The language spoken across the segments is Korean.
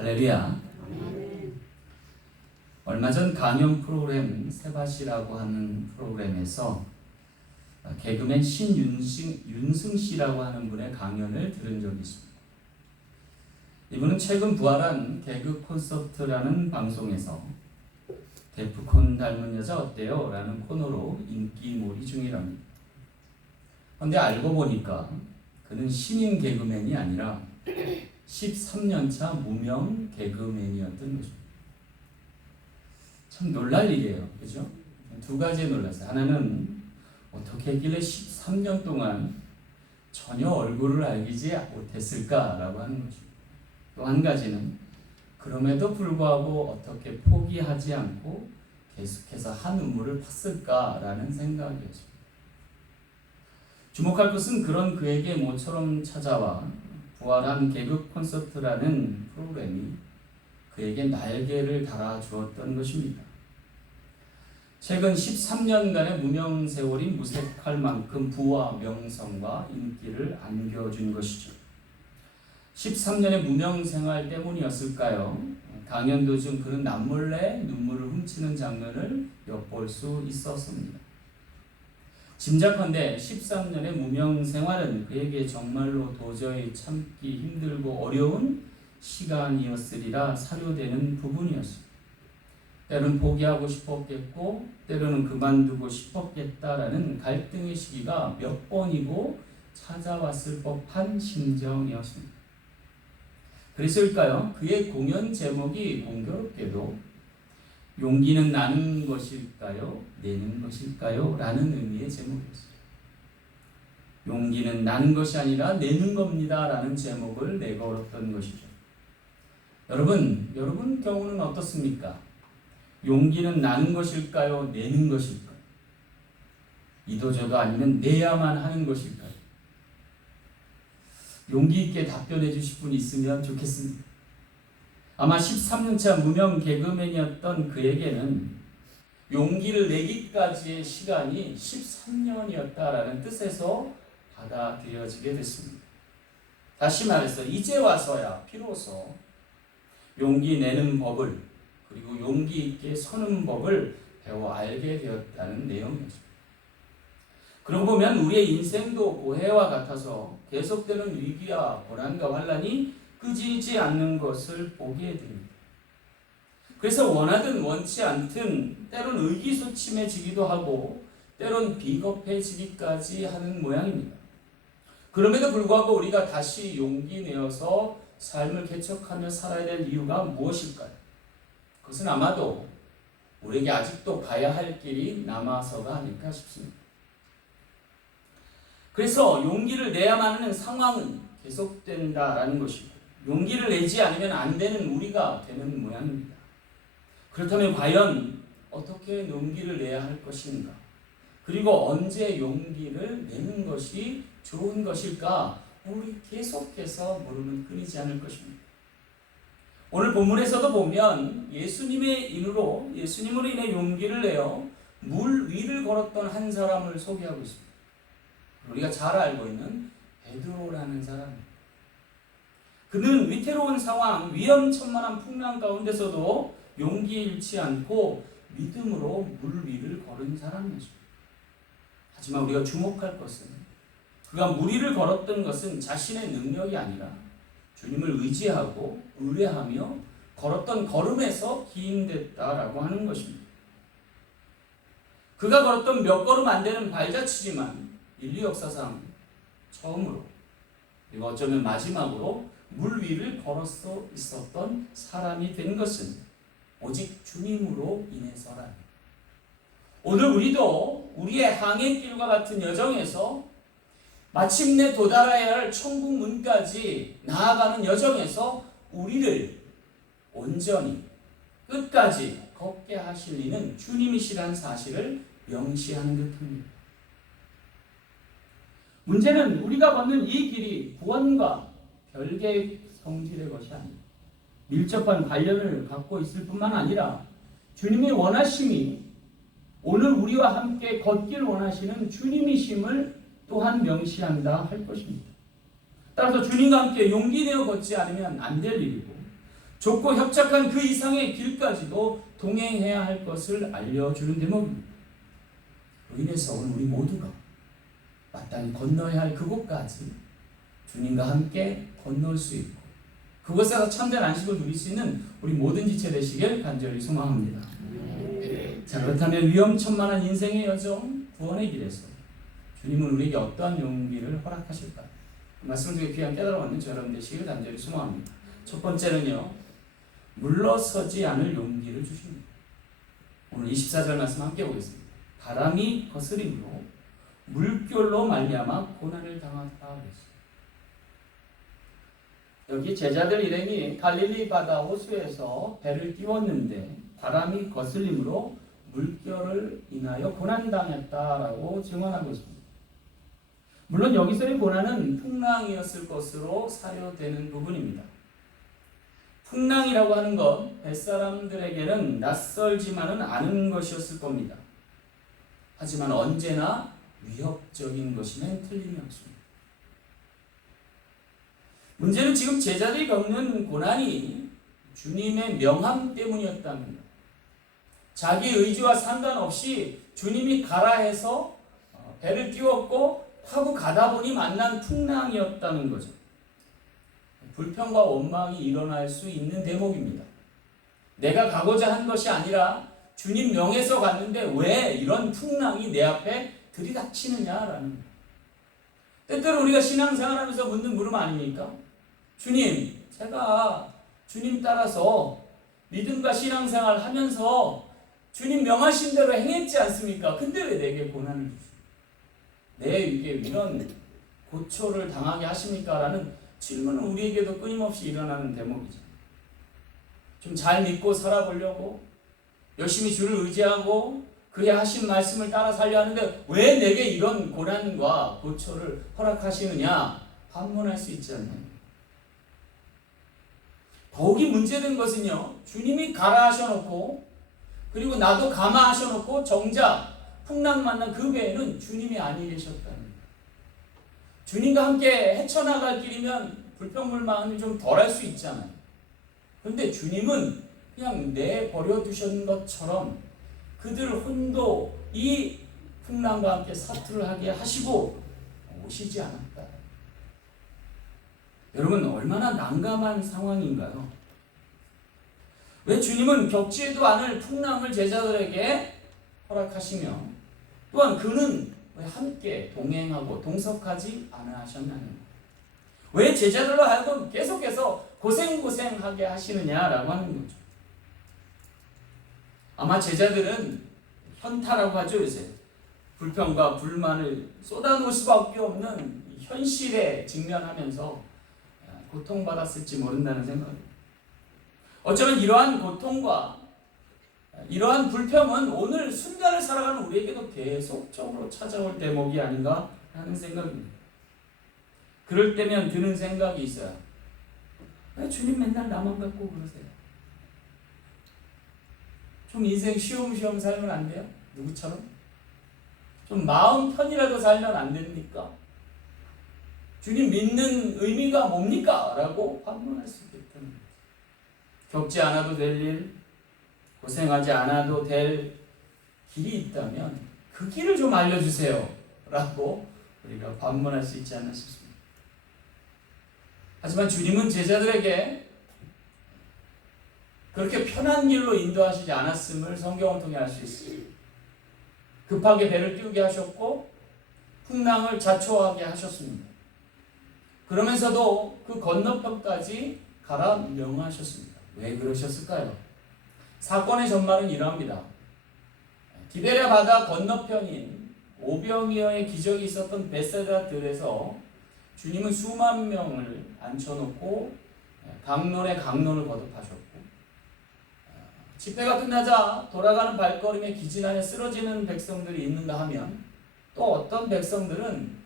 할렐루야. 얼마 전 강연 프로그램 세바시라고 하는 프로그램에서 개그맨 윤승 씨라고 하는 분의 강연을 들은 적이 있습니다. 이분은 최근 부활한 개그 콘서트라는 방송에서 데프콘 닮은 여자 어때요? 라는 코너로 인기몰이 중이랍니다. 그런데 알고 보니까 그는 신인 개그맨이 아니라 13년차 무명 개그맨이었던 것입니다. 참 놀랄 일이에요. 그죠? 두 가지에 놀랐어요. 하나는 어떻게 했길래 13년 동안 전혀 얼굴을 알리지 못했을까라고 하는 거죠. 또 한 가지는 그럼에도 불구하고 어떻게 포기하지 않고 계속해서 한 우물을 팠을까라는 생각이었습니다. 주목할 것은 그런 그에게 모처럼 찾아와 부활한 개그 콘서트라는 프로그램이 그에게 날개를 달아주었던 것입니다. 최근 13년간의 무명 세월이 무색할 만큼 부와 명성과 인기를 안겨준 것이죠. 13년의 무명 생활 때문이었을까요? 강연 도중 그는 남몰래 눈물을 훔치는 장면을 엿볼 수 있었습니다. 짐작컨대 13년의 무명 생활은 그에게 정말로 도저히 참기 힘들고 어려운 시간이었으리라 사료되는 부분이었습니다. 때로는 포기하고 싶었겠고 때로는 그만두고 싶었겠다라는 갈등의 시기가 몇 번이고 찾아왔을 법한 심정이었습니다. 그래서일까요? 그의 공연 제목이 공교롭게도 용기는 나는 것일까요? 내는 것일까요? 라는 의미의 제목이었어요. 용기는 나는 것이 아니라 내는 겁니다. 라는 제목을 내걸었던 것이죠. 여러분 경우는 어떻습니까? 용기는 나는 것일까요? 내는 것일까요? 이도저도 아니면 내야만 하는 것일까요? 용기 있게 답변해 주실 분 있으면 좋겠습니다. 아마 13년차 무명 개그맨이었던 그에게는 용기를 내기까지의 시간이 13년이었다라는 뜻에서 받아들여지게 됐습니다. 다시 말해서 이제 와서야 비로소 용기 내는 법을 그리고 용기 있게 서는 법을 배워 알게 되었다는 내용이었습니다. 그러고 보면 우리의 인생도 고해와 같아서 계속되는 위기와 고난과 환난이 끄지지 않는 것을 보게 됩니다. 그래서 원하든 원치 않든 때론 의기소침해지기도 하고 때론 비겁해지기까지 하는 모양입니다. 그럼에도 불구하고 우리가 다시 용기 내어서 삶을 개척하며 살아야 될 이유가 무엇일까요? 그것은 아마도 우리에게 아직도 가야 할 길이 남아서가 아닐까 싶습니다. 그래서 용기를 내야만 하는 상황은 계속된다라는 것이고 용기를 내지 않으면 안 되는 우리가 되는 모양입니다. 그렇다면 과연 어떻게 용기를 내야 할 것인가? 그리고 언제 용기를 내는 것이 좋은 것일까? 우리 계속해서 물으면 끊이지 않을 것입니다. 오늘 본문에서도 보면 예수님으로 인해 용기를 내어 물 위를 걸었던 한 사람을 소개하고 있습니다. 우리가 잘 알고 있는 베드로라는 사람입니다. 그는 위태로운 상황, 위험천만한 풍랑 가운데서도 용기 잃지 않고 믿음으로 물 위를 걸은 사람이었습니다. 하지만 우리가 주목할 것은 그가 물 위를 걸었던 것은 자신의 능력이 아니라 주님을 의지하고 의뢰하며 걸었던 걸음에서 기인됐다라고 하는 것입니다. 그가 걸었던 몇 걸음 안 되는 발자취지만 인류 역사상 처음으로 그리고 어쩌면 마지막으로 물 위를 걸어서 있었던 사람이 된 것은 오직 주님으로 인해서라. 오늘 우리도 우리의 항해길과 같은 여정에서 마침내 도달해야 할 천국 문까지 나아가는 여정에서 우리를 온전히 끝까지 걷게 하실 이는 주님이시라는 사실을 명시하는 듯합니다. 문제는 우리가 걷는 이 길이 구원과 별개의 성질의 것이 아닙니다. 밀접한 관련을 갖고 있을 뿐만 아니라 주님의 원하심이 오늘 우리와 함께 걷길 원하시는 주님이심을 또한 명시한다 할 것입니다. 따라서 주님과 함께 용기 내어 걷지 않으면 안 될 일이고 좁고 협착한 그 이상의 길까지도 동행해야 할 것을 알려주는 대목입니다. 그로 인해서 오늘 우리 모두가 마땅히 건너야 할 그곳까지 주님과 함께 건널 수 있고 그곳에서 참된 안식을 누릴 수 있는 우리 모든 지체 되시길 간절히 소망합니다. 자, 그렇다면 위험천만한 인생의 여정, 구원의 길에서 주님은 우리에게 어떠한 용기를 허락하실까? 말씀을 통해 귀한 깨달음 얻는 저런 되시길 간절히 소망합니다. 첫 번째는요, 물러서지 않을 용기를 주십니다. 오늘 24절 말씀 함께 보겠습니다. 바람이 거스림으로 물결로 말미암아 고난을 당하다 그랬습니다. 여기 제자들 일행이 갈릴리 바다 호수에서 배를 띄웠는데 바람이 거슬림으로 물결을 인하여 고난당했다라고 증언하고 있습니다. 물론 여기서의 고난은 풍랑이었을 것으로 사료되는 부분입니다. 풍랑이라고 하는 것, 뱃사람들에게는 낯설지만은 않은 것이었을 겁니다. 하지만 언제나 위협적인 것이면 틀림이 없습니다. 문제는 지금 제자들이 겪는 고난이 주님의 명함 때문이었답니다. 자기 의지와 상관없이 주님이 가라 해서 배를 띄웠고 타고 가다 보니 만난 풍랑이었다는 거죠. 불평과 원망이 일어날 수 있는 대목입니다. 내가 가고자 한 것이 아니라 주님 명에서 갔는데 왜 이런 풍랑이 내 앞에 들이닥치느냐라는 거예요. 때때로 우리가 신앙생활하면서 묻는 물음 아닙니까? 주님, 제가 주님 따라서 믿음과 신앙생활 하면서 주님 명하신 대로 행했지 않습니까? 근데 왜 내게 고난을 주십니까? 내 위에 이런 고초를 당하게 하십니까? 라는 질문은 우리에게도 끊임없이 일어나는 대목이죠. 좀 잘 믿고 살아보려고 열심히 주를 의지하고 그의 하신 말씀을 따라 살려 하는데 왜 내게 이런 고난과 고초를 허락하시느냐 반문할 수 있지 않나요? 더욱이 문제된 것은요, 주님이 가라 하셔놓고 그리고 나도 가마 하셔놓고 정작 풍랑 만난 그 배에는 주님이 아니 계셨다는 거예요. 주님과 함께 헤쳐나갈 길이면 불평불만이 좀 덜할 수 있잖아요. 그런데 주님은 그냥 내버려 두신 것처럼 그들 혼도 이 풍랑과 함께 사투를 하게 하시고 오시지 않았다. 여러분, 얼마나 난감한 상황인가요? 왜 주님은 겪지도 않을 풍랑을 제자들에게 허락하시며 또한 그는 왜 함께 동행하고 동석하지 않아 하셨나요? 왜 제자들로 하여금 계속해서 고생하게 하시느냐라고 하는 거죠. 아마 제자들은 현타라고 하죠, 요새. 불평과 불만을 쏟아놓을 수밖에 없는 현실에 직면하면서 고통받았을지 모른다는 생각입니다. 어쩌면 이러한 고통과 이러한 불평은 오늘 순간을 살아가는 우리에게도 계속적으로 찾아올 대목이 아닌가 하는 생각입니다. 그럴 때면 드는 생각이 있어요. 왜 주님 맨날 나만 갖고 그러세요? 좀 인생 쉬엄쉬엄 살면 안 돼요? 누구처럼? 좀 마음 편이라도 살면 안 됩니까? 주님 믿는 의미가 뭡니까? 라고 반문할 수 있겠다는 거죠. 겪지 않아도 될 일, 고생하지 않아도 될 길이 있다면 그 길을 좀 알려주세요. 라고 우리가 반문할 수 있지 않나 싶습니다. 하지만 주님은 제자들에게 그렇게 편한 길로 인도하시지 않았음을 성경을 통해 알 수 있습니다. 급하게 배를 띄우게 하셨고 풍랑을 자초하게 하셨습니다. 그러면서도 그 건너편까지 가라 명하셨습니다. 왜 그러셨을까요? 사건의 전말은 이러합니다. 디베랴 바다 건너편인 오병이어의 기적이 있었던 베세다 들에서 주님은 수만 명을 앉혀놓고 강론에 강론을 거듭하셨고 집회가 끝나자 돌아가는 발걸음에 기진하여 쓰러지는 백성들이 있는가 하면 또 어떤 백성들은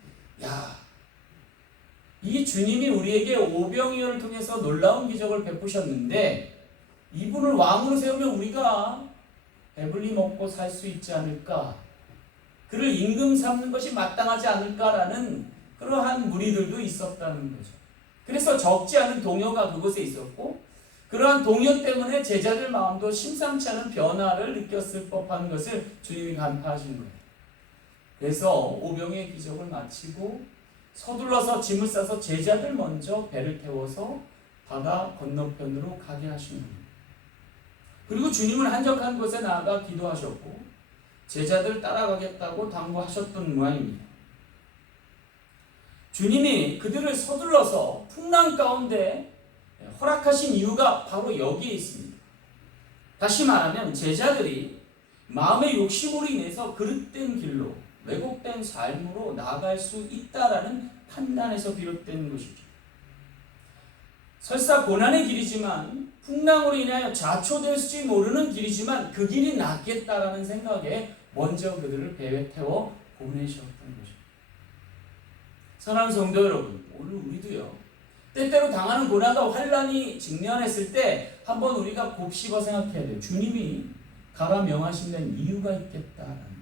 이 주님이 우리에게 오병이어를 통해서 놀라운 기적을 베푸셨는데 이분을 왕으로 세우면 우리가 배불리 먹고 살 수 있지 않을까? 그를 임금 삼는 것이 마땅하지 않을까라는 그러한 무리들도 있었다는 거죠. 그래서 적지 않은 동요가 그곳에 있었고 그러한 동요 때문에 제자들 마음도 심상치 않은 변화를 느꼈을 법한 것을 주님이 간파하신 거예요. 그래서 오병의 기적을 마치고 서둘러서 짐을 싸서 제자들 먼저 배를 태워서 바다 건너편으로 가게 하신 겁니다. 그리고 주님은 한적한 곳에 나아가 기도하셨고 제자들 따라가겠다고 당부하셨던 모양입니다. 주님이 그들을 서둘러서 풍랑 가운데 허락하신 이유가 바로 여기에 있습니다. 다시 말하면 제자들이 마음의 욕심으로 인해서 그릇된 길로 왜곡된 삶으로 나아갈 수 있다라는 판단에서 비롯된 것이죠. 설사 고난의 길이지만 풍랑으로 인하여 자초될지 모르는 길이지만 그 길이 낫겠다라는 생각에 먼저 그들을 배에 태워 보내셨던 것입니다. 사랑하는 성도 여러분, 오늘 우리도요 때때로 당하는 고난과 환난이 직면했을 때 한번 우리가 곱씹어 생각해야 돼요. 주님이 가라 명하신 데는 이유가 있겠다라는.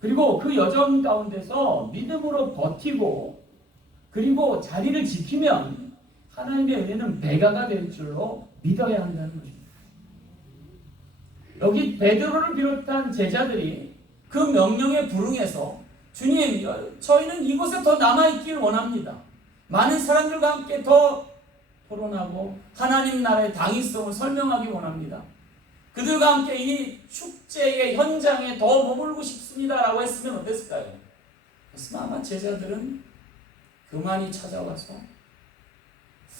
그리고 그 여정 가운데서 믿음으로 버티고 그리고 자리를 지키면 하나님의 은혜는 배가가 될 줄로 믿어야 한다는 것입니다. 여기 베드로를 비롯한 제자들이 그 명령에 불응해서 주님, 저희는 이곳에 더 남아있기를 원합니다. 많은 사람들과 함께 더 토론하고 하나님 나라의 당위성을 설명하기 원합니다. 그들과 함께 이 축제의 현장에 더 머물고 싶습니다라고 했으면 어땠을까요? 그랬으면 아마 제자들은 그만이 찾아와서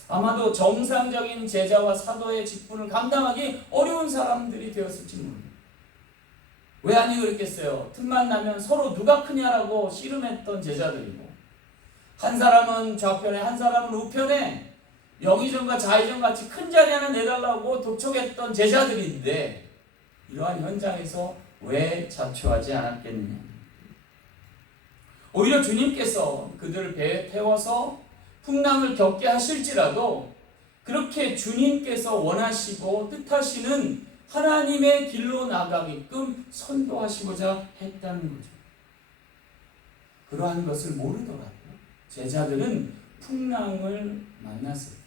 아마도 정상적인 제자와 사도의 직분을 감당하기 어려운 사람들이 되었을지 모릅니다. 왜 아니 그랬겠어요? 틈만 나면 서로 누가 크냐라고 씨름했던 제자들이고 한 사람은 좌편에 한 사람은 우편에 영의정과 좌의정 같이 큰 자리 하나 내달라고 독촉했던 제자들인데 이러한 현장에서 왜 자초하지 않았겠느냐. 오히려 주님께서 그들을 배에 태워서 풍랑을 겪게 하실지라도 그렇게 주님께서 원하시고 뜻하시는 하나님의 길로 나가게끔 선도하시고자 했다는 거죠. 그러한 것을 모르더라도 제자들은 풍랑을 만났을 때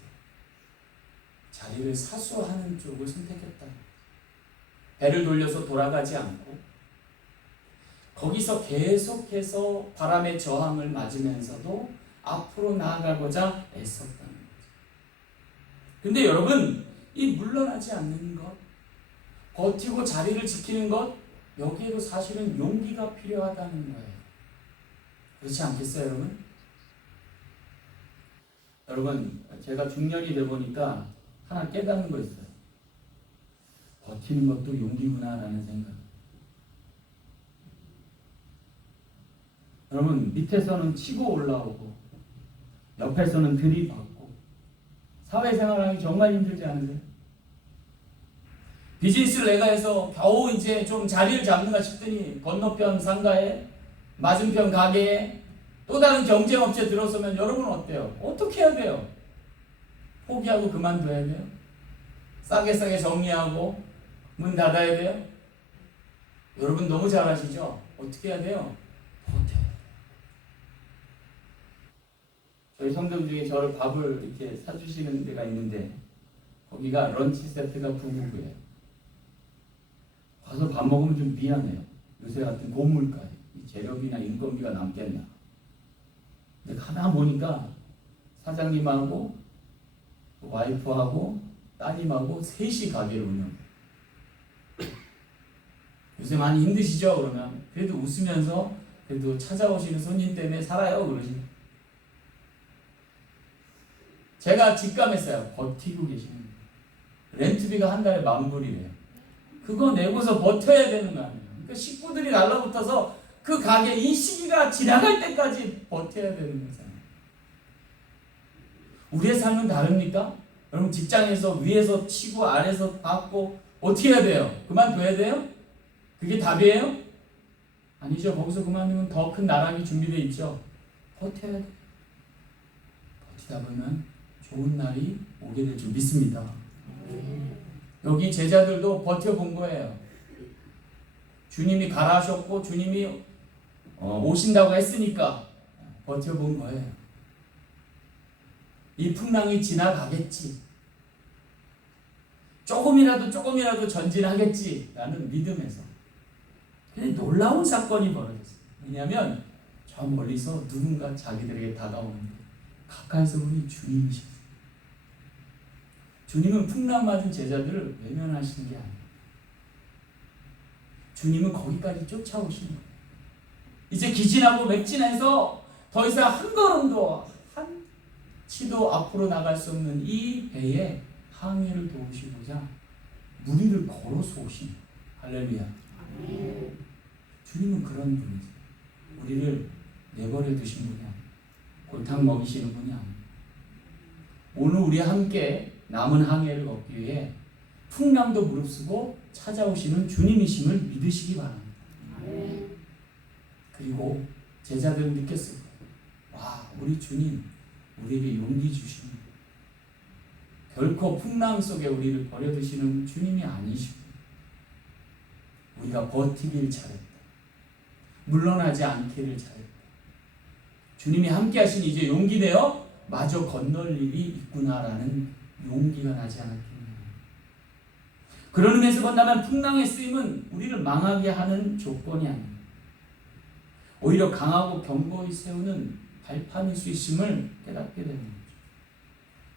자리를 사수하는 쪽을 선택했다. 배를 돌려서 돌아가지 않고 거기서 계속해서 바람의 저항을 맞으면서도 앞으로 나아가고자 애썼다는 거죠. 근데 여러분, 이 물러나지 않는 것, 버티고 자리를 지키는 것, 여기에도 사실은 용기가 필요하다는 거예요. 그렇지 않겠어요, 여러분? 여러분, 제가 중년이 돼 보니까 하나 깨닫는 거 있어요. 버티는 것도 용기구나라는 생각. 여러분, 밑에서는 치고 올라오고 옆에서는 들이받고 사회생활하기 정말 힘들지 않으세요? 비즈니스를 내가 해서 겨우 이제 좀 자리를 잡는가 싶더니 건너편 상가에 맞은편 가게에 또 다른 경쟁업체 들어서면 여러분 어때요? 어떻게 해야 돼요? 포기하고 그만둬야 돼요? 싸게 정리하고 문 닫아야 돼요? 여러분 너무 잘 아시죠? 어떻게 해야 돼요? 버텨요. 저희 성도 중에 저를 밥을 이렇게 사주시는 데가 있는데 거기가 런치 세트가 999예요. 가서 밥 먹으면 좀 미안해요. 요새 같은 고물가에 재료비나 인건비가 남겠나. 근데 가만 보니까 사장님하고 와이프하고 따님하고 셋이 가게를 운영해요. 요새 많이 힘드시죠? 그러면 그래도 웃으면서 그래도 찾아오시는 손님 때문에 살아요 그러지. 제가 직감했어요. 버티고 계시는 거예요. 렌트비가 한 달에 10,000불이래요. 그거 내고서 버텨야 되는 거 아니에요. 그러니까 식구들이 달라붙어서 그 가게 이 시기가 지나갈 때까지 버텨야 되는 거잖아요. 우리의 삶은 다릅니까? 여러분 직장에서 위에서 치고 아래에서 받고 어떻게 해야 돼요? 그만둬야 돼요? 그게 답이에요? 아니죠. 거기서 그만두면 더 큰 나락이 준비되어 있죠. 버텨야 돼요. 버티다 보면 좋은 날이 오게 될 줄 믿습니다. 여기 제자들도 버텨본 거예요. 주님이 가라 하셨고 주님이 오신다고 했으니까 버텨본 거예요. 이 풍랑이 지나가겠지. 조금이라도 전진하겠지라는 믿음에서. 근데 놀라운 사건이 벌어졌어요. 왜냐하면 저 멀리서 누군가 자기들에게 다가오는데 가까이서 보니 주님이셨어요. 주님은 풍랑 맞은 제자들을 외면하시는 게 아니에요. 주님은 거기까지 쫓아오시는 거예요. 이제 기진하고 맥진해서 더 이상 한 걸음도 한 치도 앞으로 나갈 수 없는 이 배에 항해를 도우시고자 무리를 걸어서 오신 할렐루야. 주님은 그런 분이죠. 우리를 내버려 두신 분이 아니에요. 골탕 먹이시는 분이 아니에요. 오늘 우리 함께 남은 항해를 걷기 위해 풍랑도 무릅쓰고 찾아오시는 주님이심을 믿으시기 바랍니다. 그리고 제자들은 느꼈을 거예요. 와, 우리 주님 우리에게 용기 주시는 결코 풍랑 속에 우리를 버려두시는 주님이 아니시고 우리가 버티길 잘했다. 물러나지 않기를 잘했다. 주님이 함께 하시니 이제 용기 내어 마저 건널 일이 있구나라는 용기가 나지 않았겠느냐. 그런 의미에서 본다면 풍랑의 쓰임은 우리를 망하게 하는 조건이 아닙니다. 오히려 강하고 견고히 세우는 발판일 수 있음을 깨닫게 되는 거죠.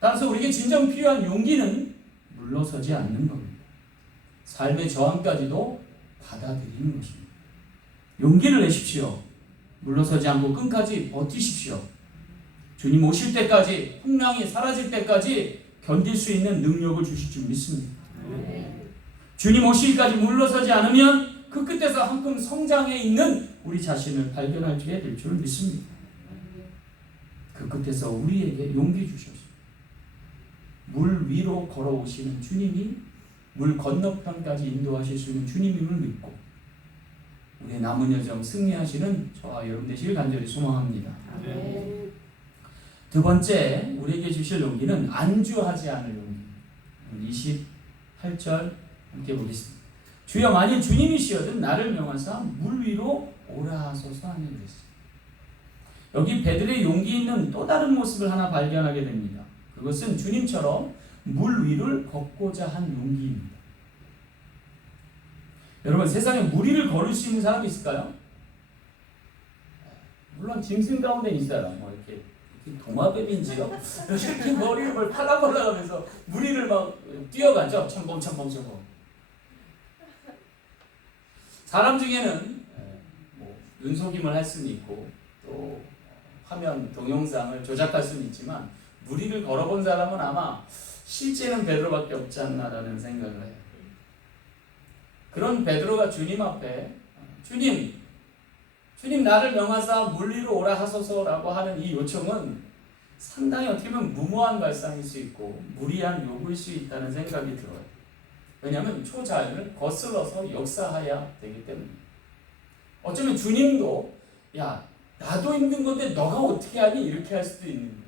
따라서 우리에게 진정 필요한 용기는 물러서지 않는 겁니다. 삶의 저항까지도 받아들이는 것입니다. 용기를 내십시오. 물러서지 않고 끝까지 버티십시오. 주님 오실 때까지, 풍랑이 사라질 때까지 견딜 수 있는 능력을 주실 줄 믿습니다. 주님 오시기까지 물러서지 않으면 그 끝에서 한큼 성장해 있는 우리 자신을 발견하게 될 줄 믿습니다. 그 끝에서 우리에게 용기 주셔서 물 위로 걸어오시는 주님이 물 건너편까지 인도하실 수 있는 주님임을 믿고 우리의 남은 여정 승리하시는 저와 여러분 되시길 간절히 소망합니다. 두 번째 우리에게 주실 용기는 안주하지 않을 용기. 28절 함께 보겠습니다. 주여 만일 주님이시여든 나를 명하사 물 위로 오라 하소서 하는 것입니다. 여기 베드로의 용기 있는 또 다른 모습을 하나 발견하게 됩니다. 그것은 주님처럼 물 위를 걷고자 한 용기입니다. 여러분 세상에 물 위를 걸을 수 있는 사람이 있을까요? 물론 짐승 가운데 있어요. 뭐 이렇게 도마뱀인지요? 이렇게 머리를 팔랑팔랑하면서 물 위를 막 뛰어가죠. 첨벙. 사람 중에는 뭐 눈속임을 할 수는 있고 또 화면 동영상을 조작할 수는 있지만 물 위를 걸어본 사람은 아마 실제는 베드로밖에 없지 않나라는 생각을 해요. 그런 베드로가 주님 앞에 주님 나를 명하사 물 위로 오라 하소서라고 하는 이 요청은 상당히 어떻게 보면 무모한 발상일 수 있고 무리한 요구일 수 있다는 생각이 들어요. 왜냐하면 초자연을 거슬러서 역사해야 되기 때문에. 어쩌면 주님도 야 나도 힘든 건데 너가 어떻게 하니? 이렇게 할 수도 있는 거예요.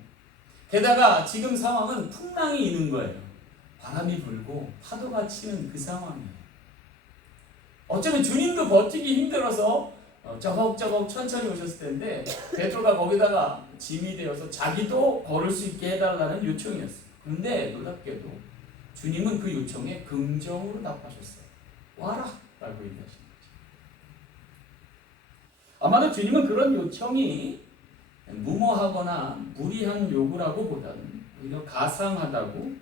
게다가 지금 상황은 풍랑이 있는 거예요. 바람이 불고 파도가 치는 그 상황이에요. 어쩌면 주님도 버티기 힘들어서 저벅저벅 천천히 오셨을 텐데 베드로가 거기다가 짐이 되어서 자기도 걸을 수 있게 해달라는 요청이었어요. 그런데 놀랍게도 주님은 그 요청에 긍정으로 답하셨어요. 와라! 라고 얘기하신 거죠. 아마도 주님은 그런 요청이 무모하거나 무리한 요구라고 보다는 오히려 가상하다고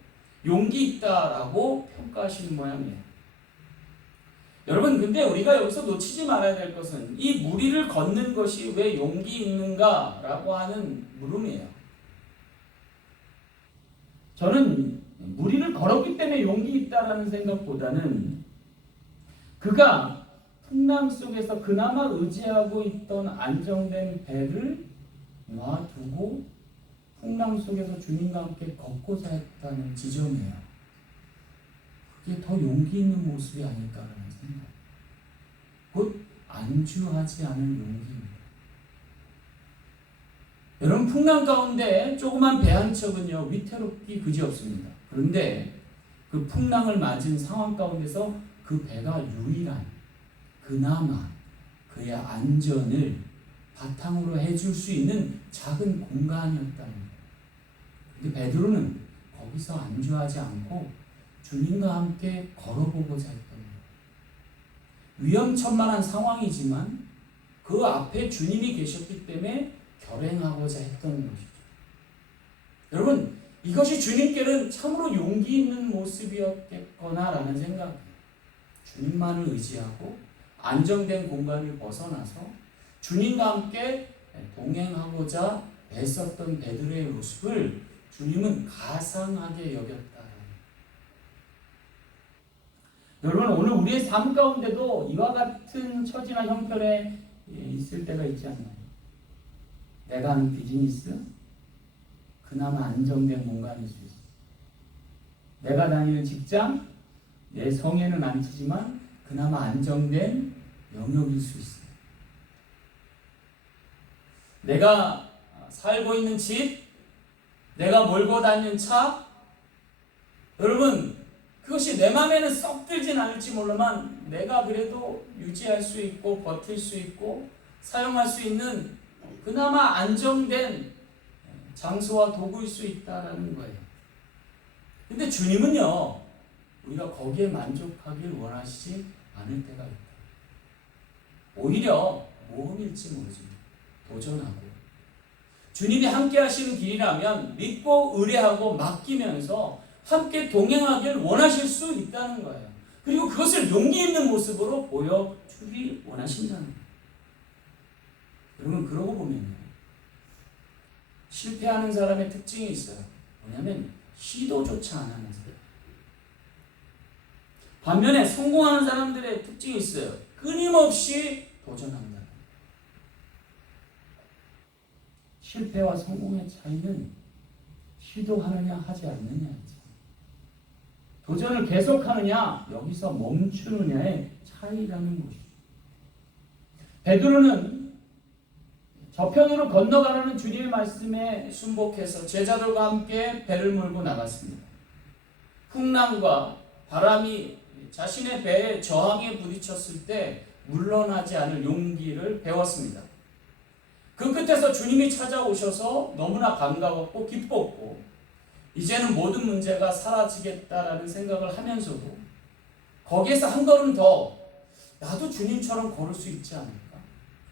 용기 있다라고 평가하시는 모양이에요. 여러분 근데 우리가 여기서 놓치지 말아야 될 것은 이 무리를 걷는 것이 왜 용기 있는가라고 하는 물음이에요. 저는 무리를 걸었기 때문에 용기 있다라는 생각보다는 그가 풍랑 속에서 그나마 의지하고 있던 안정된 배를 놔두고 풍랑 속에서 주님과 함께 걷고자 했다는 지점이에요. 그게 더 용기 있는 모습이 아닐까라는 생각. 곧 안주하지 않은 용기입니다. 여러분 풍랑 가운데 조그만 배 한 척은요 위태롭기 그지없습니다. 그런데 그 풍랑을 맞은 상황 가운데서 그 배가 유일한 그나마 그의 안전을 바탕으로 해줄 수 있는 작은 공간이었다는 거예요. 근데 베드로는 거기서 안주하지 않고 주님과 함께 걸어보고자 했던 거예요. 위험천만한 상황이지만 그 앞에 주님이 계셨기 때문에 결행하고자 했던 것이죠. 여러분, 이것이 주님께는 참으로 용기 있는 모습이었겠거나라는 생각이에요. 주님만을 의지하고 안정된 공간을 벗어나서 주님과 함께 동행하고자 애썼던 베드로의 모습을 주님은 가상하게 여겼다. 여러분, 오늘 우리의 삶 가운데도 이와 같은 처지나 형편에 있을 때가 있지 않나요? 내가 하는 비즈니스, 그나마 안정된 공간일 수 있어. 내가 다니는 직장, 내 성에는 안 치지만 그나마 안정된 영역일 수 있어요. 내가 살고 있는 집, 내가 몰고 다니는 차, 여러분, 그것이 내 마음에는 썩 들진 않을지 모르지만 내가 그래도 유지할 수 있고 버틸 수 있고 사용할 수 있는 그나마 안정된 장소와 도구일 수 있다라는 거예요. 근데 주님은요, 우리가 거기에 만족하길 원하시지 않을 때가 있다. 오히려 모험일지 모르지 도전하고 주님이 함께 하시는 길이라면 믿고 의뢰하고 맡기면서 함께 동행하길 원하실 수 있다는 거예요. 그리고 그것을 용기 있는 모습으로 보여주길 원하신다는 거예요. 여러분, 그러고 보면요, 실패하는 사람의 특징이 있어요. 뭐냐면 시도조차 안 하는 사람. 반면에 성공하는 사람들의 특징이 있어요. 끊임없이 도전한다. 실패와 성공의 차이는 시도하느냐 하지 않느냐이죠. 도전을 계속하느냐 여기서 멈추느냐의 차이라는 것이죠. 베드로는 저편으로 건너가라는 주님의 말씀에 순복해서 제자들과 함께 배를 몰고 나갔습니다. 풍랑과 바람이 자신의 배에 저항에 부딪혔을 때 물러나지 않을 용기를 배웠습니다. 그 끝에서 주님이 찾아오셔서 너무나 반가웠고 기뻤고 이제는 모든 문제가 사라지겠다라는 생각을 하면서도 거기에서 한 걸음 더 나도 주님처럼 걸을 수 있지 않을까?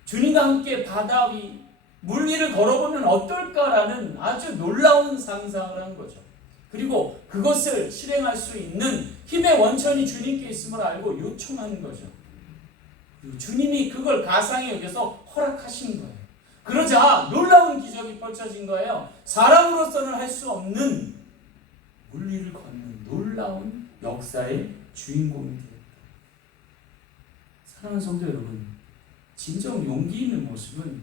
주님과 함께 바다 위, 물 위를 걸어보면 어떨까라는 아주 놀라운 상상을 한 거죠. 그리고 그것을 실행할 수 있는 힘의 원천이 주님께 있음을 알고 요청하는 거죠. 그리고 주님이 그걸 가상에 여겨서 허락하신 거예요. 그러자 놀라운 기적이 펼쳐진 거예요. 사람으로서는 할 수 없는 물 위를 걷는 놀라운 역사의 주인공이 되었다. 사랑하는 성도 여러분, 진정 용기 있는 모습은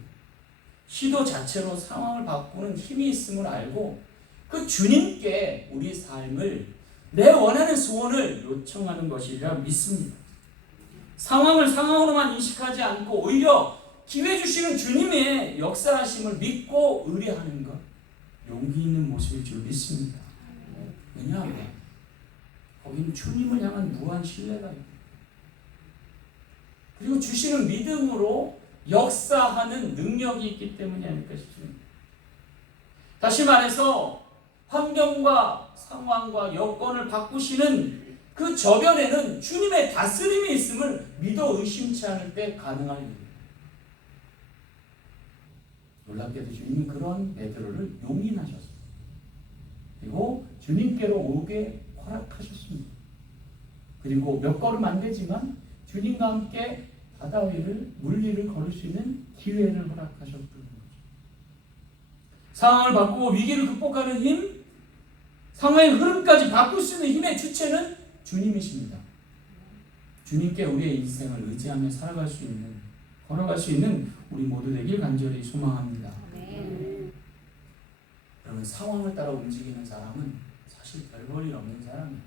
시도 자체로 상황을 바꾸는 힘이 있음을 알고 그 주님께 우리 삶을 내 원하는 소원을 요청하는 것이라 믿습니다. 상황을 상황으로만 인식하지 않고 오히려 기회 주시는 주님의 역사하심을 믿고 의뢰하는 것, 용기 있는 모습일 줄 믿습니다. 왜냐하면 거기는 주님을 향한 무한 신뢰가 있고 그리고 주시는 믿음으로 역사하는 능력이 있기 때문이 아닐까 싶습니다. 다시 말해서 환경과 상황과 여건을 바꾸시는 그 저변에는 주님의 다스림이 있음을 믿어 의심치 않을 때 가능한 일입니다. 놀랍게도 주님은 그런 베드로를 용인하셨습니다. 그리고 주님께로 오게 허락하셨습니다. 그리고 몇 걸음 안 되지만 주님과 함께 바다 위를 물 위를 걸을 수 있는 기회를 허락하셨던 거죠. 상황을 바꾸고 위기를 극복하는 힘, 상황의 흐름까지 바꿀 수 있는 힘의 주체는 주님이십니다. 주님께 우리의 인생을 의지하며 살아갈 수 있는, 걸어갈 수 있는 우리 모두 되길 간절히 소망합니다. 여러분, 상황을 따라 움직이는 사람은 사실 별 볼 일 없는 사람이에요.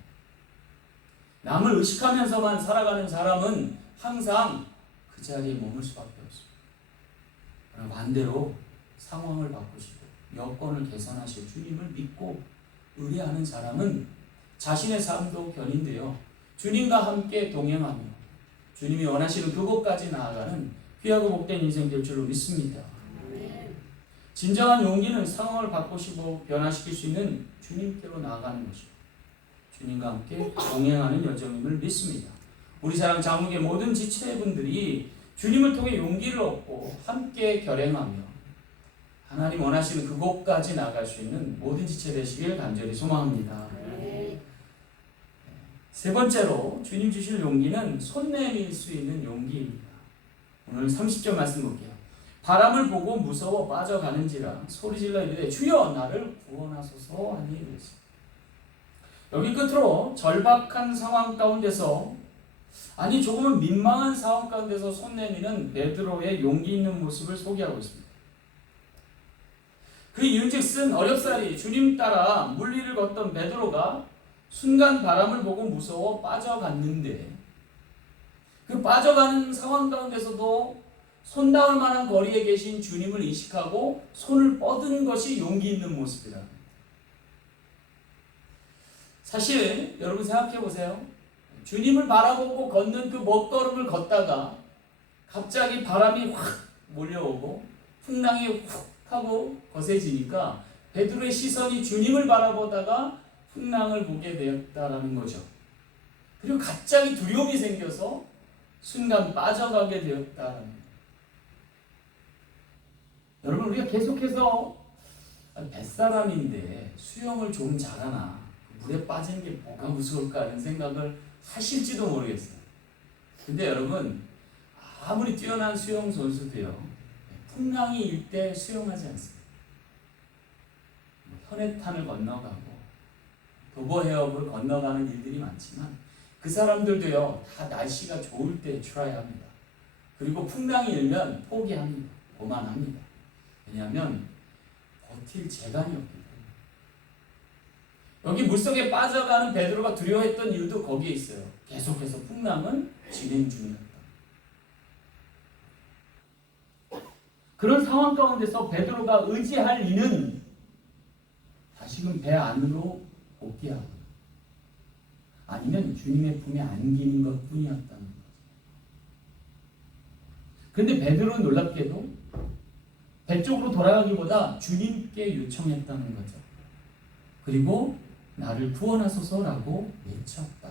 남을 의식하면서만 살아가는 사람은 항상 그 자리에 머물 수밖에 없습니다. 그러나 반대로 상황을 바꾸시고 여건을 개선하실 주님을 믿고 의뢰하는 사람은 자신의 삶도 견인되어 주님과 함께 동행하며 주님이 원하시는 그곳까지 나아가는 귀하고 복된 인생 될 줄로 믿습니다. 진정한 용기는 상황을 바꾸시고 변화시킬 수 있는 주님께로 나아가는 것이고 주님과 함께 동행하는 여정임을 믿습니다. 우리 사랑 장로계 모든 지체분들이 주님을 통해 용기를 얻고 함께 결행하며 하나님 원하시는 그곳까지 나갈 수 있는 모든 지체 되시길 간절히 소망합니다. 세 번째로 주님 주실 용기는 손 내밀 수 있는 용기입니다. 오늘 30절 말씀 볼게요. 바람을 보고 무서워 빠져가는지라 소리질러 이르되 주여 나를 구원하소서 하니 그랬습니다. 여기 끝으로 절박한 상황 가운데서 아니 조금은 민망한 상황 가운데서 손 내미는 베드로의 용기 있는 모습을 소개하고 있습니다. 그 이유즉슨 어렵사리 주님 따라 물리를 걷던 베드로가 순간 바람을 보고 무서워 빠져갔는데 그 빠져가는 상황 가운데서도 손 닿을 만한 거리에 계신 주님을 인식하고 손을 뻗은 것이 용기 있는 모습이다. 사실 여러분 생각해 보세요. 주님을 바라보고 걷는 그 먹걸음을 걷다가 갑자기 바람이 확 몰려오고 풍랑이 훅 하고 거세지니까 베드로의 시선이 주님을 바라보다가 풍랑을 보게 되었다라는 거죠. 그리고 갑자기 두려움이 생겨서 순간 빠져가게 되었다라는 거예요. 여러분 우리가 계속해서 뱃사람인데 수영을 좀 잘하나 물에 빠지는 게 뭐가 무서울까 하는 생각을 하실지도 모르겠어요. 근데 여러분 아무리 뛰어난 수영 선수도요 풍랑이 일 때 수영하지 않습니다. 현해탄을 건너가고 도보 해협을 건너가는 일들이 많지만 그 사람들도요 다 날씨가 좋을 때 트라이합니다. 그리고 풍랑이 일면 포기합니다. 고만합니다. 왜냐하면 버틸 재간이 없기 때문에. 여기 물속에 빠져가는 베드로가 두려워했던 이유도 거기에 있어요. 계속해서 풍랑은 진행 중이었다. 그런 상황 가운데서 베드로가 의지할 이는 다시금 배 안으로 복귀하고 아니면 주님의 품에 안기는 것 뿐이었다는 거죠. 그런데 베드로는 놀랍게도 배 쪽으로 돌아가기보다 주님께 요청했다는 거죠. 그리고 나를 구원하소서라고 외쳤다.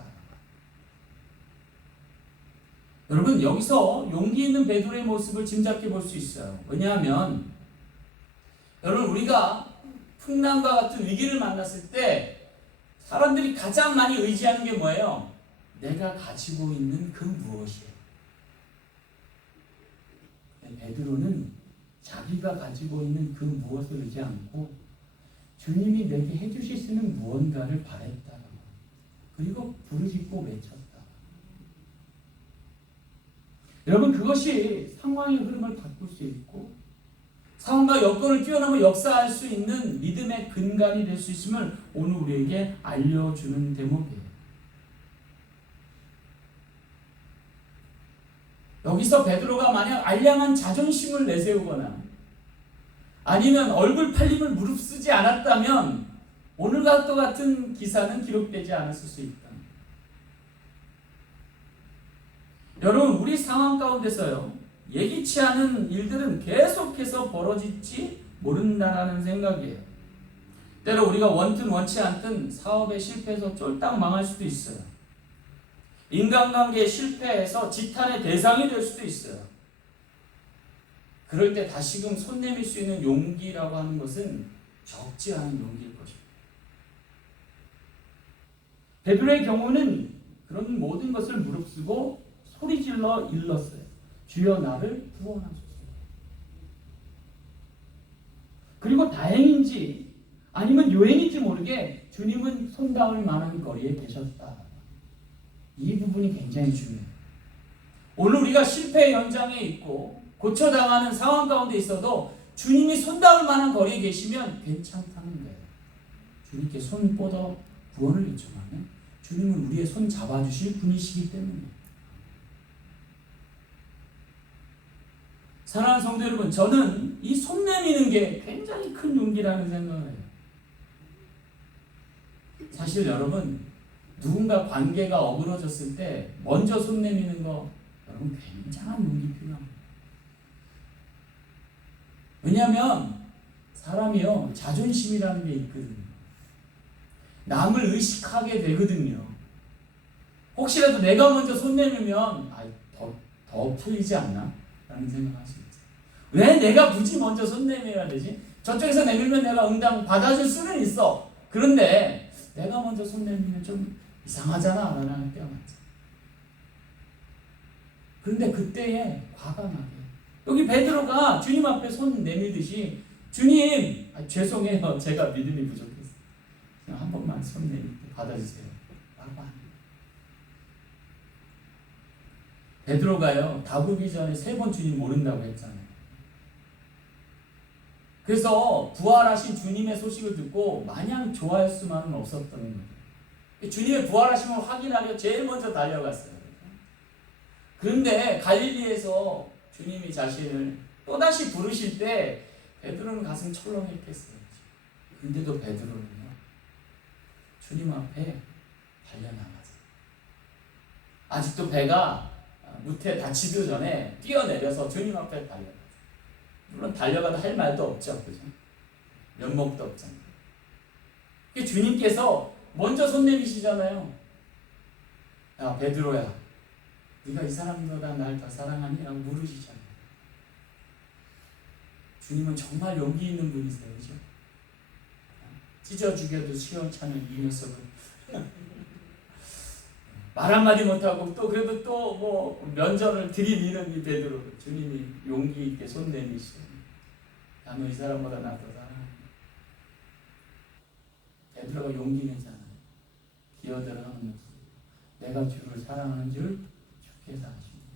여러분 여기서 용기 있는 베드로의 모습을 짐작해 볼 수 있어요. 왜냐하면 여러분 우리가 풍랑과 같은 위기를 만났을 때 사람들이 가장 많이 의지하는 게 뭐예요? 내가 가지고 있는 그 무엇이에요. 베드로는 자기가 가지고 있는 그 무엇을 의지 않고 주님이 내게 해주실 수 있는 무언가를 바랬다. 그리고 부르짖고 외쳤다. 여러분 그것이 상황의 흐름을 바꿀 수 있고 상황과 여건을 뛰어넘어 역사할 수 있는 믿음의 근간이 될 수 있음을 오늘 우리에게 알려주는 대목이에요. 여기서 베드로가 만약 알량한 자존심을 내세우거나 아니면 얼굴 팔림을 무릅쓰지 않았다면 오늘과 같은 기사는 기록되지 않았을 수 있다. 여러분 우리 상황 가운데서요 예기치 않은 일들은 계속해서 벌어질지 모른다는 생각이에요. 때로 우리가 원든 원치 않든 사업에 실패해서 쫄딱 망할 수도 있어요. 인간관계에 실패해서 지탄의 대상이 될 수도 있어요. 그럴 때 다시금 손 내밀 수 있는 용기라고 하는 것은 적지 않은 용기일 것입니다. 베드로의 경우는 그런 모든 것을 무릅쓰고 소리질러 일렀어요. 주여 나를 구원하소서. 그리고 다행인지 아니면 요행인지 모르게 주님은 손 닿을 만한 거리에 계셨다. 이 부분이 굉장히 중요해요. 오늘 우리가 실패의 현장에 있고 고쳐당하는 상황 가운데 있어도 주님이 손 닿을 만한 거리에 계시면 괜찮다는 거예요. 주님께 손 뻗어 구원을 요청하면 주님은 우리의 손 잡아주실 분이시기 때문에. 사랑하는 성도 여러분, 저는 이 손 내미는 게 굉장히 큰 용기라는 생각을 해요. 사실 여러분, 누군가 관계가 어그러졌을 때 먼저 손 내미는 거 여러분 굉장한 용기 필요합니다. 왜냐하면 사람이요, 자존심이라는 게 있거든요. 남을 의식하게 되거든요. 혹시라도 내가 먼저 손 내밀면 더 풀리지 않나? 라는 생각할 수 있죠. 왜 내가 굳이 먼저 손 내밀어야 되지? 저쪽에서 내밀면 내가 응당 받아줄 수는 있어. 그런데 내가 먼저 손 내밀면 좀 이상하잖아 라는 때가 많죠. 그런데 그때에 과감하게, 여기 베드로가 주님 앞에 손 내밀듯이, 주님, 죄송해요, 제가 믿음이 부족해서 그냥 한 번만 손 내밀게 받아주세요 라고 합니다. 베드로가요, 다구기 전에 3번 주님 모른다고 했잖아요. 그래서 부활하신 주님의 소식을 듣고 마냥 좋아할 수만은 없었던 거예요. 주님의 부활하심을 확인하려 제일 먼저 달려갔어요. 그런데 갈릴리에서 주님이 자신을 또다시 부르실 때 베드로는 가슴 철렁했겠어요. 근데도 베드로는요, 주님 앞에 달려나가서 아직도 배가 무태 다치기 전에 뛰어내려서 주님 앞에 달려가서, 물론 달려가도 할 말도 없죠, 그죠? 면목도 없잖아요. 주님께서 먼저 손 내미시잖아요. 야, 베드로야, 네가 이 사람보다 날 더 사랑하니? 라고 물으시잖아요. 주님은 정말 용기 있는 분이세요, 그죠? 찢어 죽여도 시원찮은 이 녀석은 말 한마디 못하고 또 그래도 또 뭐 면전을 들이미는 이 베드로, 주님이 용기 있게 손 내미시고, 야, 너 이 사람보다 나 더 사랑하니? 베드로가 용기 내잖아요. 기어들어가는 모습. 내가 주를 사랑하는 줄 주께서 아십니다.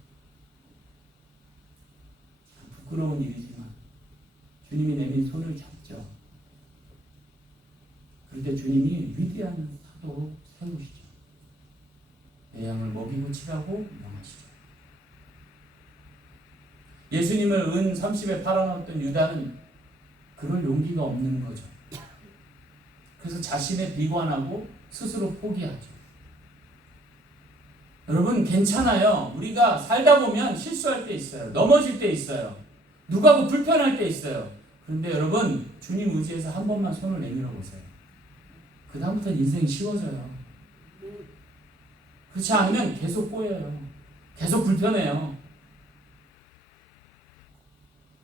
참 부끄러운 일이지만 주님이 내민 손을 잡죠. 그런데 주님이 위대한 사도로 세우시죠. 내 양을 먹이고 치라고 명하시죠. 예수님을 은 30에 팔아넘었던 유다는 그럴 용기가 없는 거죠. 그래서 자신의 비관하고 스스로 포기하죠. 여러분, 괜찮아요. 우리가 살다 보면 실수할 때 있어요. 넘어질 때 있어요. 누가고 불편할 때 있어요. 그런데 여러분, 주님 의지해서 한 번만 손을 내밀어 보세요. 그 다음부터는 인생이 쉬워져요. 그렇지 않으면 계속 꼬여요. 계속 불편해요.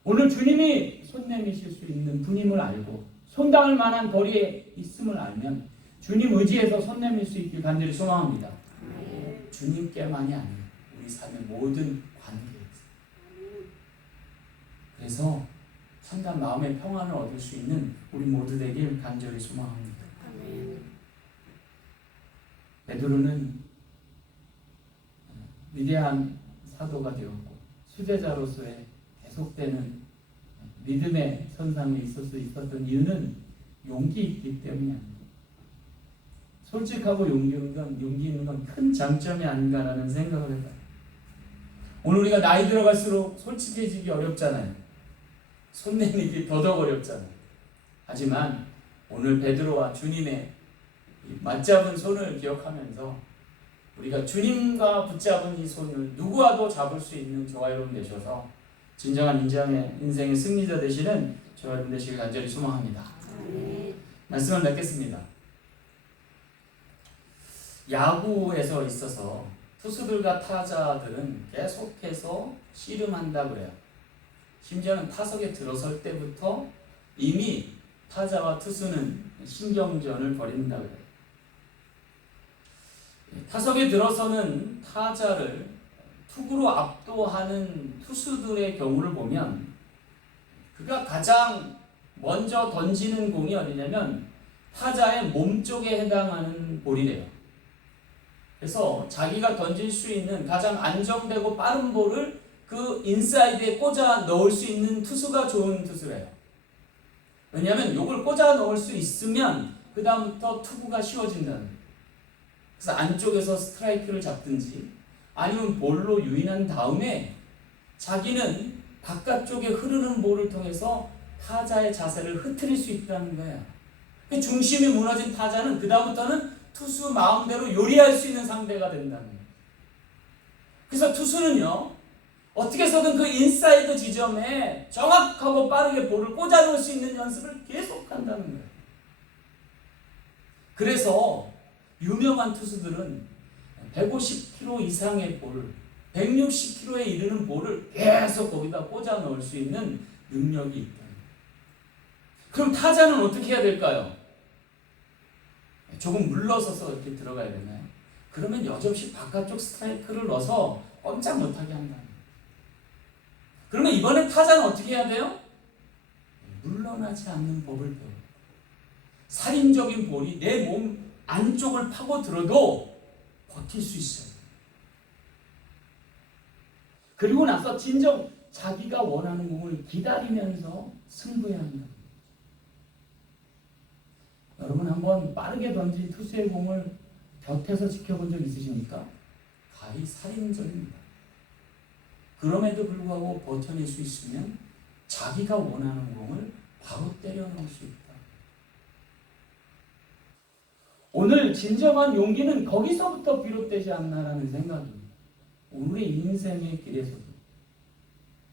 오늘 주님이 손 내미실 수 있는 분임을 알고 손 닿을 만한 거리에 있음을 알면 주님 의지해서 손 내밀 수 있길 간절히 소망합니다. 주님께만이 아니에요. 우리 삶의 모든 관계에서. 그래서 참된 마음의 평안을 얻을 수 있는 우리 모두 되길 간절히 소망합니다. 베드로는 위대한 사도가 되었고 수제자로서의 계속되는 믿음의 선상에 있을 수 있었던 이유는 용기 있기 때문이 아닙니다. 솔직하고 용기 있는 건 큰 장점이 아닌가라는 생각을 해봐요. 오늘 우리가 나이 들어갈수록 솔직해지기 어렵잖아요. 손 내밀기 더더욱 어렵잖아요. 하지만 오늘 베드로와 주님의 맞잡은 손을 기억하면서 우리가 주님과 붙잡은 이 손을 누구와도 잡을 수 있는 저와 여러분 되셔서 진정한 인생의 승리자 되시는 저와 여러분 되시길 간절히 소망합니다. 말씀을 맺겠습니다. 야구에서 있어서 투수들과 타자들은 계속해서 씨름한다 그래요. 심지어는 타석에 들어설 때부터 이미 타자와 투수는 신경전을 벌인다 그래요. 타석에 들어서는 타자를 투구로 압도하는 투수들의 경우를 보면 그가 가장 먼저 던지는 공이 어디냐면 타자의 몸쪽에 해당하는 볼이래요. 그래서 자기가 던질 수 있는 가장 안정되고 빠른 볼을 그 인사이드에 꽂아 넣을 수 있는 투수가 좋은 투수래요. 왜냐하면 이걸 꽂아 넣을 수 있으면 그 다음부터 투구가 쉬워진다는 거예요. 그래서 안쪽에서 스트라이크를 잡든지 아니면 볼로 유인한 다음에 자기는 바깥쪽에 흐르는 볼을 통해서 타자의 자세를 흐트릴 수 있다는 거예요. 중심이 무너진 타자는 그 다음부터는 투수 마음대로 요리할 수 있는 상대가 된다는 거예요. 그래서 투수는요, 어떻게 해서든 그 인사이드 지점에 정확하고 빠르게 볼을 꽂아 놓을 수 있는 연습을 계속 한다는 거예요. 그래서 유명한 투수들은 150km 이상의 볼, 160km에 이르는 볼을 계속 거기다 꽂아 넣을 수 있는 능력이 있다. 그럼 타자는 어떻게 해야 될까요? 조금 물러서서 이렇게 들어가야 되나요? 그러면 여지없이 바깥쪽 스트라이크를 넣어서 꼼짝 못하게 한다. 그러면 이번에 타자는 어떻게 해야 돼요? 물러나지 않는 법을 배워요. 살인적인 볼이 내 몸 안쪽을 파고들어도 버틸 수 있어요. 그리고 나서 진정 자기가 원하는 공을 기다리면서 승부해야 한다. 여러분 한번 빠르게 던진 투수의 공을 곁에서 지켜본 적 있으십니까? 가히 살인적입니다. 그럼에도 불구하고 버텨낼 수 있으면 자기가 원하는 공을 바로 때려넣을 수 있다. 오늘 진정한 용기는 거기서부터 비롯되지 않나라는 생각입니다. 오늘의 인생의 길에서도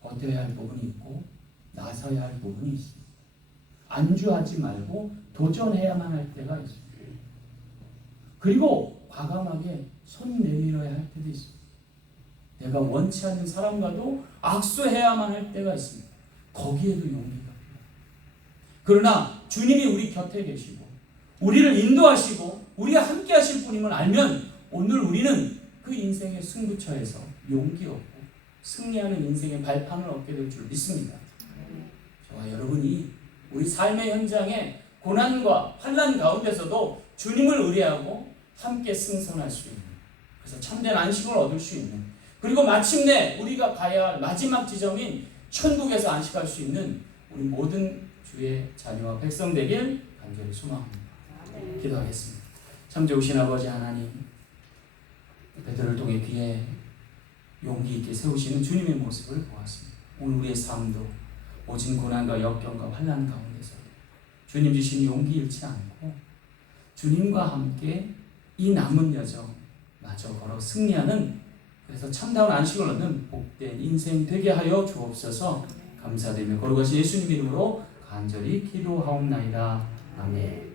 버텨야 할 부분이 있고 나서야 할 부분이 있습니다. 안주하지 말고 도전해야만 할 때가 있습니다. 그리고 과감하게 손 내밀어야 할 때도 있습니다. 내가 원치 않는 사람과도 악수해야만 할 때가 있습니다. 거기에도 용기가 필요합니다. 그러나 주님이 우리 곁에 계시고 우리를 인도하시고 우리와 함께 하실 분임을 알면 오늘 우리는 그 인생의 승부처에서 용기 얻고 승리하는 인생의 발판을 얻게 될 줄 믿습니다. 저와 여러분이 우리 삶의 현장에 고난과 환난 가운데서도 주님을 의뢰하고 함께 승선할 수 있는, 그래서 참된 안식을 얻을 수 있는, 그리고 마침내 우리가 가야 할 마지막 지점인 천국에서 안식할 수 있는 우리 모든 주의 자녀와 백성 되길 간절히 소망합니다. 기도하겠습니다. 참 좋으신 아버지 하나님, 베드로를 통해 귀에 용기 있게 세우시는 주님의 모습을 보았습니다. 오늘 우리의 삶도 모진 고난과 역경과 환난 가운데서 주님 주신 용기 잃지 않고 주님과 함께 이 남은 여정 마저 걸어 승리하는, 그래서 참다운 안식을 얻는 복된 인생 되게 하여 주옵소서. 감사드리며 거룩하신 예수님 이름으로 간절히 기도하옵나이다. 아멘.